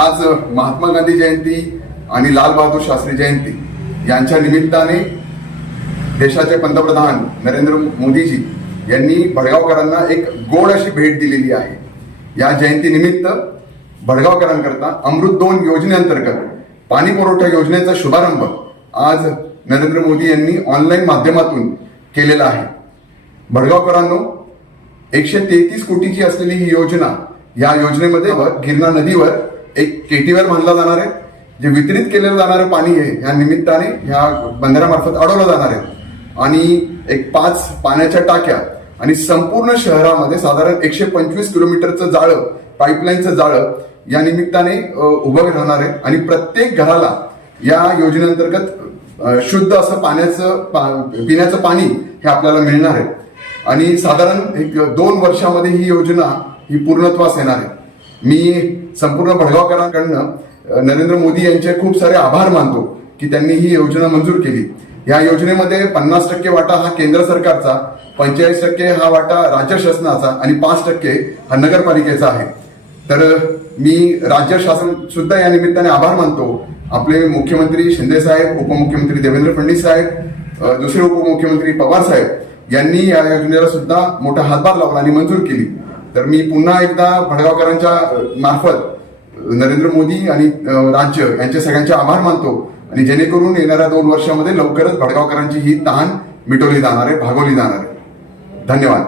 आज महात्मा गांधी जयंती आणि लाल बहादूर शास्त्री जयंती यांच्या निमित्ताने देशाचे पंतप्रधान नरेंद्र मोदीजी यांनी भडगावकरांना एक गोड अशी भेट दिलेली आहे। या जयंतीनिमित्त भडगावकरांकरता अमृत 2 योजनेअंतर्गत पाणी पुरवठा योजनेचा शुभारंभ आज नरेंद्र मोदी यांनी ऑनलाईन माध्यमातून केलेला आहे। भडगावकरांनो, 133 कोटीची असलेली ही योजना, या योजनेमध्ये गिरणा नदीवर एक केटीवर बांधला जाणार आहे, जे वितरित केलेलं जाणारं पाणी आहे या निमित्ताने ह्या बंधाऱ्यामार्फत अडवलं जाणार आहे आणि एक 5 पाण्याच्या टाक्या आणि संपूर्ण शहरामध्ये साधारण 125 किलोमीटरचं जाळं, पाईपलाईनचं जाळं या निमित्ताने उभं राहणार आहे आणि प्रत्येक घराला या योजनेअंतर्गत शुद्ध असं पिण्याचं पाणी हे आपल्याला मिळणार आहे आणि साधारण 2 वर्षामध्ये ही योजना ही पूर्णत्वास येणार आहे। मी संपूर्ण भडगावकरांकडनं नरेंद्र मोदी यांचे खूप सारे आभार मानतो की त्यांनी ही योजना मंजूर केली। या योजनेमध्ये 50% वाटा हा केंद्र सरकारचा, 45% हा वाटा राज्य शासनाचा आणि 5% हा नगरपालिकेचा आहे। तर मी राज्य शासन सुद्धा या निमित्ताने आभार मानतो। आपले मुख्यमंत्री शिंदे साहेब, उपमुख्यमंत्री देवेंद्र फडणवीस साहेब, दुसरे उपमुख्यमंत्री पवार साहेब यांनी या योजनेला सुद्धा मोठा हातभार लावला आणि मंजूर केली। तर मी पुन्हा एकदा भडगावकरांच्या मार्फत नरेंद्र मोदी आणि राज्य यांचे सगळ्यांचे आभार मानतो आणि जेणेकरून येणाऱ्या 2 वर्षामध्ये लवकरच भडगावकरांची ही तहान मिटवली जाणार आहे, भागवली जाणार आहे। धन्यवाद।